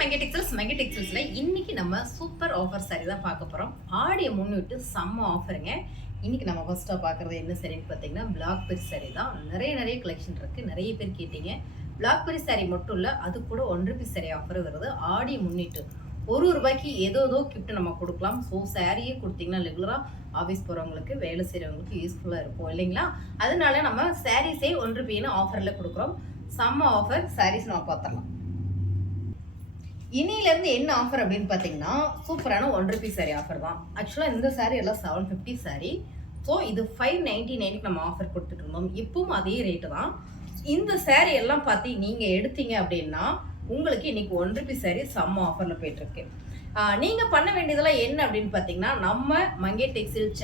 மெகடெக்ஸல்ஸ்ல இன்னைக்கு நம்ம super offer sorry தான் பார்க்க போறோம். ஆடியை முன்னிட்டு செம்ம ஆஃபருங்க. இன்னைக்கு நம்ம ஃபர்ஸ்டா பார்க்கறது என்ன சரின்னு பார்த்தீங்கன்னா பிளாக் பெரி சாரி தான். நிறைய கலெக்ஷன் இருக்கு. நிறைய பேர் கேட்டீங்க. பிளாக் பெரி சாரி மட்டும் இல்ல, அது கூட 1 ரூபி சாரி ஆஃபர் வருது. ஆடியை முன்னிட்டு ரூபாய்க்கு ஏதோ கிஃப்ட் நம்ம கொடுக்கலாம். ஸோ சாரியே கொடுத்தீங்கன்னா ரெகுலரா ஆஃபீஸ் போறவங்களுக்கு, வேலை செய்யறவங்களுக்கு யூஸ்ஃபுல்லா இருக்கும் இல்லைங்களா? அதனால நம்ம சாரீஸே 1 ரூபின்னு ஆஃபர்ல கொடுக்குறோம். செம்ம ஆஃபர் சாரீஸ் நம்ம பார்த்துடலாம். இன்னிலேருந்து என்ன ஆஃபர் அப்படின்னு பார்த்தீங்கன்னா சூப்பரான 1 ரூபி சாரி ஆஃபர் தான். ஆக்சுவலாக இந்த சாரி எல்லாம் 750 சாரி. ஸோ இது 599க்கு நம்ம ஆஃபர் கொடுத்துட்டு இருந்தோம். இப்பவும் அதே ரேட்டு தான். இந்த சாரி எல்லாம் பார்த்து நீங்கள் எடுத்தீங்க அப்படின்னா உங்களுக்கு இன்னைக்கு 1 ரூபி சாரி செம்ம ஆஃபரில் போயிட்டுருக்கு. நீங்கள் பண்ண வேண்டியதெல்லாம் என்ன அப்படின்னு பார்த்தீங்கன்னா நம்ம மங்கை டெக்ஸ்டைல்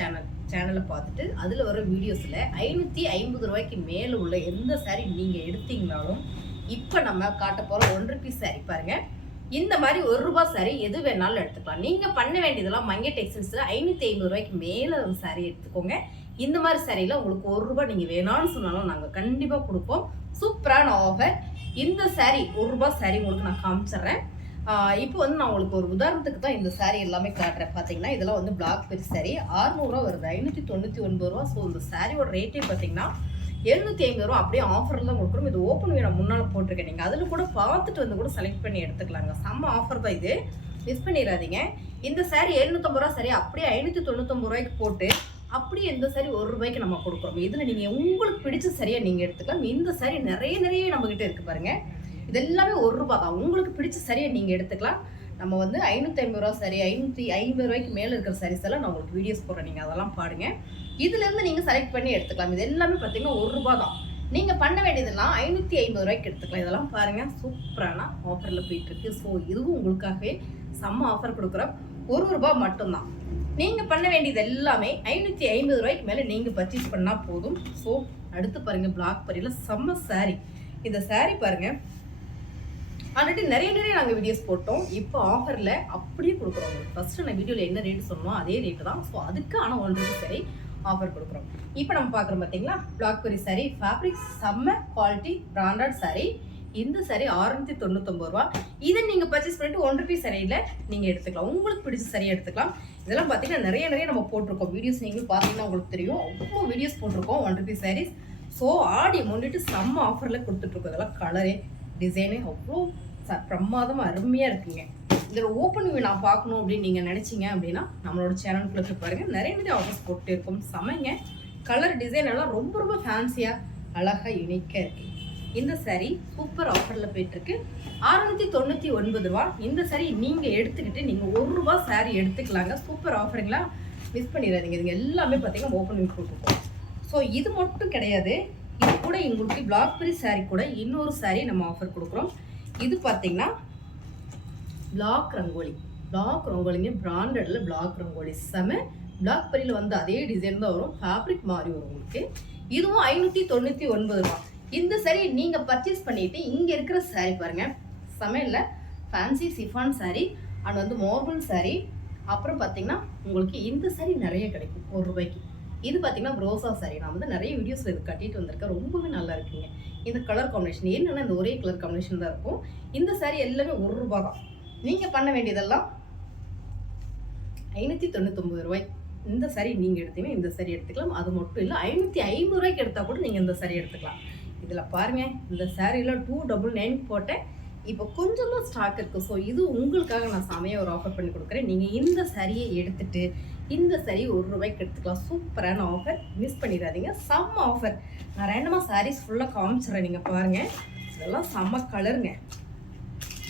சேனலை பார்த்துட்டு அதில் வர வீடியோஸில் 550 ரூபாய்க்கு மேலே உள்ள எந்த சாரி நீங்கள் எடுத்தீங்கனாலும் இப்போ நம்ம காட்ட போகிற 1 ரூபி சாரி பாருங்கள். இந்த மாதிரி 1 ரூபாய் சாரி எது வேணாலும் எடுத்துக்கலாம். நீங்கள் பண்ண வேண்டியதெல்லாம் மங்கை டெக்ஸ்டைல்ஸில் 550 ரூபாய்க்கு மேலே ஒரு சாரி எடுத்துக்கோங்க. இந்த மாதிரி சாரியில் உங்களுக்கு 1 ரூபாய் நீங்கள் வேணான்னு சொன்னாலும் நாங்கள் கண்டிப்பாக கொடுப்போம். சூப்பரான ஆஃபர். இந்த சாரி 1 ரூபாய் சாரி உங்களுக்கு நான் காமிச்சிட்றேன். இப்போ வந்து நான் உங்களுக்கு ஒரு உதாரணத்துக்கு தான் இந்த சாரி எல்லாமே காட்டுறேன். பார்த்தீங்கன்னா இதெல்லாம் வந்து பிளாக் பெரி சாரி 600 ரூபா வருது, 599 ரூபா. ஸோ இந்த சாரியோட ரேட்டே பார்த்தீங்கன்னா 750 ரூபா அப்படியே ஆஃபரில் தான் கொடுக்குறோம். இது ஓப்பன் நான் முன்னால் போட்டிருக்கேன். நீங்கள் அதில் கூட பார்த்துட்டு வந்து கூட செலக்ட் பண்ணி எடுத்துக்கலாங்க. செம்ம ஆஃபர் தான் இது, மிஸ் பண்ணிடாதீங்க. இந்த சாரி 750 ரூபா சாரி அப்படியே 599 ரூபாய்க்கு போட்டு அப்படியே இந்த சாரி 1 ரூபாய்க்கு நம்ம கொடுக்குறோம். இதில் நீங்கள் உங்களுக்கு பிடிச்ச சரியாக நீங்கள் எடுத்துக்கலாம். இந்த சாரி நிறைய நம்மக்கிட்ட இருக்குது பாருங்கள். இது எல்லாமே 1 ரூபா தான். உங்களுக்கு பிடிச்ச சரியாக நீங்கள் எடுத்துக்கலாம். நம்ம வந்து 550 ரூபா சரி, 550 ரூபாய்க்கு மேலே இருக்கிற சாரீஸ் எல்லாம் நான் உங்களுக்கு வீடியோஸ் போடுறேன். நீங்கள் அதெல்லாம் பாருங்க. இதுலேருந்து நீங்கள் செலக்ட் பண்ணி எடுத்துக்கலாம். இது எல்லாமே பார்த்தீங்கன்னா 1 ரூபா தான். நீங்கள் பண்ண வேண்டியதெல்லாம் 550 ரூபாய்க்கு எடுத்துக்கலாம். இதெல்லாம் பாருங்கள், சூப்பரான ஆஃபரில் போயிட்டுருக்கு. ஸோ இதுவும் உங்களுக்காகவே செம்ம ஆஃபர் கொடுக்குறோம். 1 ரூபா மட்டும்தான். நீங்கள் பண்ண வேண்டியது எல்லாமே 550 ரூபாய்க்கு மேலே நீங்கள் பர்ச்சேஸ் பண்ணால் போதும். ஸோ அடுத்து பாருங்கள், பிளாக் பெரியில் செம்ம சாரி. இந்த சாரி பாருங்கள், ஆல்ரெடி நிறைய நாங்கள் வீடியோஸ் போட்டோம். இப்போ ஆஃபரில் அப்படியே கொடுக்குறோம். ஃபஸ்ட்டு நான் வீடியோவில் என்ன ரேட்டு சொன்னோம் அதே ரேட்டு தான். ஸோ அதுக்கு ஆனால் 1 ரூபி சாரி ஆஃபர் கொடுக்குறோம். இப்போ நம்ம பார்க்குறோம் பார்த்தீங்களா, பிளாக் பெரி சாரி ஃபேப்ரிக் செம்ம குவாலிட்டி பிராண்டட் சாரி. இந்த சாரி 699 ரூபா. இதை நீங்கள் பர்ச்சேஸ் பண்ணிட்டு 1 ரூபி சாரியில் நீங்கள் எடுத்துக்கலாம். உங்களுக்கு பிடிச்ச சரியாக எடுத்துக்கலாம். இதெல்லாம் பார்த்தீங்கன்னா நிறைய நம்ம போட்டிருக்கோம். வீடியோஸ் நீங்களும் பார்த்தீங்கன்னா உங்களுக்கு தெரியும். அவ்வளோ வீடியோஸ் போட்டிருக்கோம் 1 ரூபி சாரீஸ். ஸோ ஆடி முன்னிட்டு செம்ம ஆஃபரில் கொடுத்துட்ருக்கோம். இதெல்லாம் கலரே டிசைனே அவ்வளோ பிரமாதமாக அருமையாக இருக்குங்க. இதில் ஓப்பன் வியூ நான் பார்க்கணும் அப்படின்னு நீங்கள் நினச்சிங்க அப்படின்னா நம்மளோட சேனலுக்குள்ள போய் பாருங்கள். நிறைய ஆஃபர்ஸ் போட்டு இருக்கும். சமைங்க. கலர் டிசைன் எல்லாம் ரொம்ப ஃபேன்சியாக அழகாக யூனிக்காக இருக்குது. இந்த சாரீ சூப்பர் ஆஃபரில் போயிட்டுருக்கு. 699 ரூபா. இந்த சாரீ நீங்கள் எடுத்துக்கிட்டு நீங்கள் 1 ரூபா சாரீ எடுத்துக்கலாங்க. சூப்பர் ஆஃபருங்களா, மிஸ் பண்ணிடாதீங்க. இதுங்க எல்லாமே பார்த்தீங்கன்னா ஓப்பன் வியூ கொடுத்துருக்கோம். ஸோ இது மட்டும் கிடையாது, இது கூட உங்களுக்கு பிளாக் பெரி சாரீ கூட இன்னொரு சாரீ நம்ம ஆஃபர் கொடுக்குறோம். இது பார்த்தீங்கன்னா பிளாக் ரங்கோலிங்க பிராண்டட்ல பிளாக் ரங்கோலி செம. பிளாக் பெரியில் வந்து அதே டிசைன் தான் வரும். ஃபேப்ரிக் மாறி வரும் உங்களுக்கு. இதுவும் 599 ரூபா. இந்த சாரீ நீங்கள் பர்ச்சேஸ் பண்ணிட்டு இங்கே இருக்கிற சாரீ பாருங்க, செமையில் ஃபேன்சி சிஃபான் சாரீ அண்ட் வந்து மார்பிள் சாரீ. அப்புறம் பார்த்தீங்கன்னா உங்களுக்கு இந்த சாரீ நிறைய கிடைக்கும் 1 ரூபாய்க்கு. இது பார்த்தீங்கன்னா ரோசா சாரீ. நான் வந்து நிறைய வீடியோஸில் இது கட்டிட்டு வந்திருக்கேன். ரொம்பவே நல்லா இருக்குங்க. இந்த கலர் காம்பினேஷன் என்னென்னா இந்த ஒரே கலர் காம்பினேஷன் தான் இருக்கும். இந்த சாரீ எல்லாமே 1 ரூபா தான். நீங்கள் பண்ண வேண்டியதெல்லாம் 599 ரூபாய். இந்த சாரீ நீங்கள் எடுத்தீங்கன்னா இந்த சாரீ எடுத்துக்கலாம். அது மட்டும் இல்லை, 550 ரூபாய்க்கு எடுத்தால் கூட நீங்கள் இந்த சாரீ எடுத்துக்கலாம். இதில் பாருங்கள், இந்த சாரீல 299 போட்டேன். இப்போ கொஞ்சம் தான் ஸ்டாக் இருக்குது. ஸோ இது உங்களுக்காக நான் செமையாக ஒரு ஆஃபர் பண்ணி கொடுக்குறேன். நீங்கள் இந்த சாரியை எடுத்துகிட்டு இந்த சாரீ 1 ரூபாய்க்கு எடுத்துக்கலாம். சூப்பரான ஆஃபர், மிஸ் பண்ணிடாதீங்க. செம்ம ஆஃபர். நான் ரேண்டமாக சாரீஸ் ஃபுல்லாக காமிச்சிட்றேன். நீங்கள் பாருங்கள், இதெல்லாம் செம்ம கலருங்க.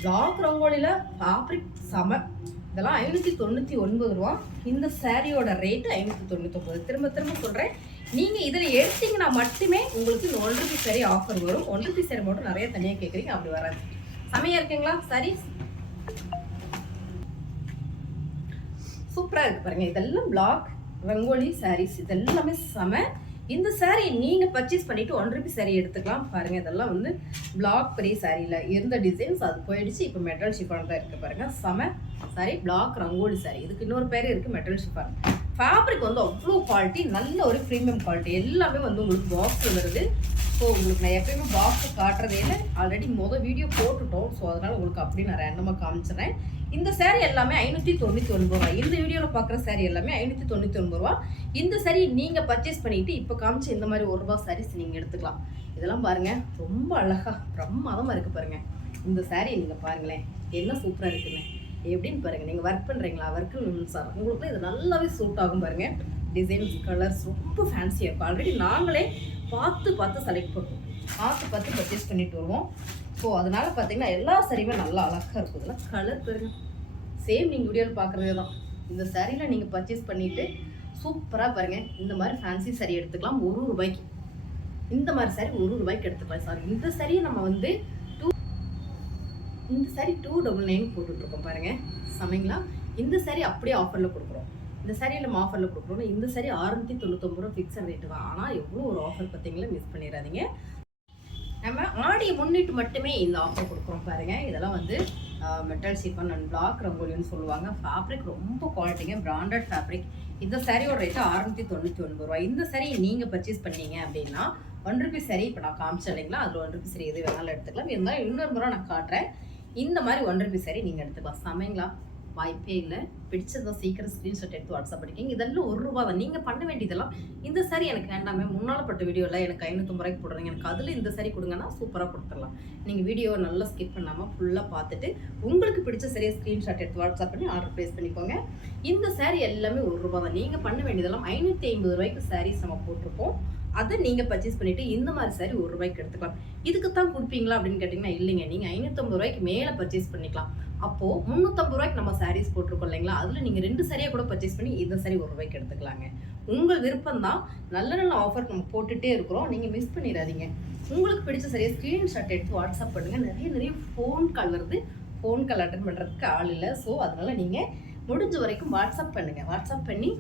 பிளாக் ரங்கோலியில் ஃபேப்ரிக் செம. இதெல்லாம் 599 ரூபா. இந்த சாரியோட ரேட்டு 599. திரும்ப சொல்கிறேன், நீங்கள் இதில் எடுத்தீங்கன்னா மட்டுமே உங்களுக்கு இந்த 1 ரூபி சாரி ஆஃபர் வரும். 1 ரூபி சாரி மட்டும் நிறைய தனியாக கேட்குறீங்க, அப்படி வராது. செமையாக இருக்குங்களா சாரீஸ்? சூப்பராக இருக்குது பாருங்கள். இதெல்லாம் பிளாக் ரங்கோலி சாரீஸ். இதெல்லாமே செம. இந்த சாரீ நீங்கள் பர்ச்சேஸ் பண்ணிவிட்டு 1 ரூபி சாரீ எடுத்துக்கலாம். பாருங்கள், இதெல்லாம் வந்து பிளாக் பெரி சாரியில் இருந்த டிசைன்ஸ் அது போயிடுச்சு. இப்போ மெட்டல் ஷிஃபான் தான் இருக்குது பாருங்கள். செம சாரி, பிளாக் ரங்கோலி சாரீ. இதுக்கு இன்னொரு பேர் இருக்குது, மெட்டல் ஷிஃபான். ஃபேப்ரிக் வந்து அவ்வளோ குவாலிட்டி, நல்ல ஒரு ப்ரீமியம் குவாலிட்டி. எல்லாமே வந்து உங்களுக்கு பாக்ஸில் வருது. ஸோ உங்களுக்கு நான் எப்பயுமே பாக்ஸை காட்டுறதே இல்லை, ஆல்ரெடி வீடியோ போட்டுட்டோம். ஸோ அதனால் உங்களுக்கு அப்படி நான் ரேண்டமாக காமிச்சிடுறேன். இந்த சேரீ எல்லாமே 599 ரூபா. இந்த வீடியோவில் பார்க்குற சேரீ எல்லாமே 599 ரூபா. இந்த சேரீ நீங்கள் பர்ச்சேஸ் பண்ணிட்டு இப்போ காமிச்ச இந்த மாதிரி ₹1 சாரீஸ் நீங்கள் எடுத்துக்கலாம். இதெல்லாம் பாருங்கள், ரொம்ப அழகாக பிரமாதமாக இருக்குது பாருங்கள். இந்த சேரீ நீங்கள் பாருங்களேன், என்ன சூப்பராக இருக்குங்க எப்படின்னு பாருங்கள். நீங்கள் ஒர்க் பண்ணுறீங்களா, ஒர்க்கு சார் உங்களுக்கு இது நல்லாவே சூட் ஆகும் பாருங்கள். டிசைன்ஸ் கலர்ஸ் ரொம்ப ஃபேன்சியாக இருக்கும். ஆல்ரெடி நாங்களே பார்த்து செலக்ட் பண்ணுவோம், பார்த்து பர்ச்சேஸ் பண்ணிட்டு வருவோம். ஸோ அதனால் பார்த்தீங்கன்னா எல்லா சாரியுமே நல்லா அழகாக இருக்கும். இதெல்லாம் கலர் பாருங்க, சேம் நீங்கள் வீடியோவில் பார்க்குறதே தான். இந்த சாரியில் நீங்கள் பர்ச்சேஸ் பண்ணிவிட்டு சூப்பராக பாருங்கள். இந்த மாதிரி ஃபேன்சி சாரி எடுத்துக்கலாம் ₹1. இந்த மாதிரி சாரி ₹1 எடுத்துக்கலாம். சாரி இந்த சாரியை நம்ம வந்து இந்த சாரி 299 போட்டுட்ருக்கோம் பாருங்கள். சமைங்களா இந்த சாரி அப்படியே ஆஃபரில் கொடுக்குறோம். இந்த சாரியில் நம்ம ஆஃபரில் கொடுக்குறோம். இந்த சாரி ₹699 ஃபிக்ஸட் ரேட்டு தான். ஆனால் எவ்வளோ ஒரு ஆஃபர் பார்த்தீங்களா, மிஸ் பண்ணிடாதீங்க. நம்ம ஆடியை முன்னிட்டு மட்டுமே இந்த ஆஃபர் கொடுக்குறோம் பாருங்கள். இதெல்லாம் வந்து மெட்டல் ஷிஃபான் அண்ட் பிளாக் ரங்கோலின்னு சொல்லுவாங்க. ஃபேப்ரிக் ரொம்ப குவாலிட்டிங்க, பிராண்டட் ஃபேப்ரிக். இந்த சாரியோட ரேட்டு ₹699. இந்த சாரி நீங்கள் பர்ச்சேஸ் பண்ணீங்க அப்படின்னா ₹1 சாரி இப்போ நான் காமிச்சேன் இல்லைங்களா, அதில் ₹1 சாரி எது வேணாலும் எடுத்துக்கலாம். இருந்தாலும் இன்னொரு முறை நான் காட்டுறேன். இந்த மாதிரி ₹1 சாரி நீங்கள் எடுத்துக்கலாம். சமைங்களா வாய்ப்பே இல்லை. பிடிச்சதான் சீக்கிரம் ஸ்க்ரீன்ஷாட் எடுத்து வாட்ஸ்அப் பண்ணிக்கிங்க. இதெல்லாம் ₹1 தான். நீங்கள் பண்ண வேண்டியதெல்லாம் இந்த சாரி எனக்கு வேண்டாமே, முன்னால் பட்ட வீடியோவில் எனக்கு ₹550 போடுறீங்க, எனக்கு அதில் இந்த சாரி கொடுங்கன்னா சூப்பராக கொடுத்துடலாம். நீங்கள் வீடியோவை நல்லா ஸ்கிப் பண்ணாமல் ஃபுல்லாக பார்த்துட்டு உங்களுக்கு பிடிச்ச சரியை ஸ்க்ரீன்ஷாட் எடுத்து வாட்ஸ்அப் பண்ணி ஆர்டர் ப்ளேஸ் பண்ணிக்கோங்க. இந்த சாரி எல்லாமே ₹1 தான். நீங்கள் பண்ண வேண்டியதெல்லாம் ₹550 சாரீஸ் நம்ம போட்டிருப்போம். அதை நீங்கள் பர்ச்சேஸ் பண்ணிவிட்டு இந்த மாதிரி சாரி ₹1 எடுத்துக்கலாம். இதுக்கு தான் கொடுப்பீங்களா அப்படின்னு கேட்டிங்கன்னா இல்லைங்க. நீங்கள் ₹550 மேலே பர்ச்சேஸ் பண்ணிக்கலாம். அப்போது ₹350 நம்ம சாரீஸ் போட்டிருக்கோம் இல்லைங்களா, அதில் நீங்கள் 2 சாரியாக கூட பர்ச்சேஸ் பண்ணி இந்த சாரி ₹1 எடுத்துக்கலாங்க. உங்கள் விருப்பம் தான். நல்ல ஆஃபர் நம்ம போட்டுகிட்டே இருக்கிறோம், நீங்கள் மிஸ் பண்ணிடாதீங்க. உங்களுக்கு பிடிச்ச சரியை ஸ்க்ரீன்ஷாட் எடுத்து வாட்ஸ்அப் பண்ணுங்கள். நிறைய ஃபோன் கால் வருது, ஃபோன் கால் அட்டன் பண்ணுறதுக்கு ஆள் இல்லை. ஸோ அதனால் நீங்கள் முடிஞ்ச வரைக்கும் வாட்ஸ்அப் பண்ணுங்கள். வாட்ஸ்அப் பண்ணி